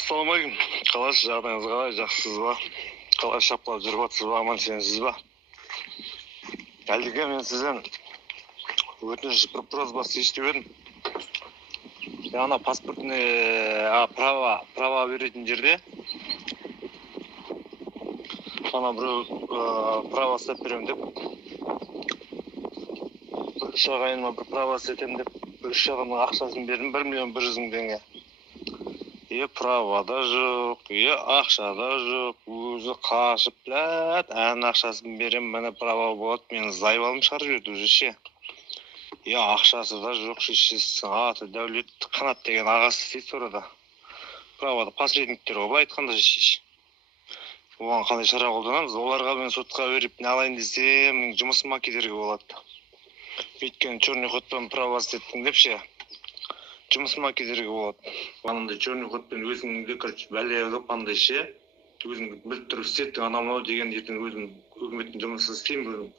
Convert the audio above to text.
Ассалаумағалейкум. Қалайсыз, жағдайыңыз қалай, жақсысыз ба? Қалай шапқылап жүріп жатсыз ба, аман есенсіз ба? Әлдеке мен сізден өтініш бір просьбасы естіп едім. Ана паспортный права беретін жерде ана біреу права істеп беремін деп, үш ағайыныма бір права істетемін деп, үш адамның ақшасын бердім, 1.100.000 теңге. Права да жоқ, ақша да жоқ, өзі қашып, ән ақшасын берем, міне права болады, мені зайвалым шығарып жіберді уже ше. Ақшасы да жоқ, шешесі аты Дәулет Қанат деген ағасы істейді орада. Правада посредниктер ғой, былай айтқанда шеше. Оған қандай шара қолданамыз? Оларға мен сотқа беріп не алайын десем, жұмысыма кедергі болады. Өйткені черный ходпен права істеттің деп ше. Жұмысыма кедергі болады. Анандай черный ходпен өзіңді бәле қылып андай ше. Өзің біліп тұрып істеттің анау деген ертең өзім өкіметтің жұмысын істеймін.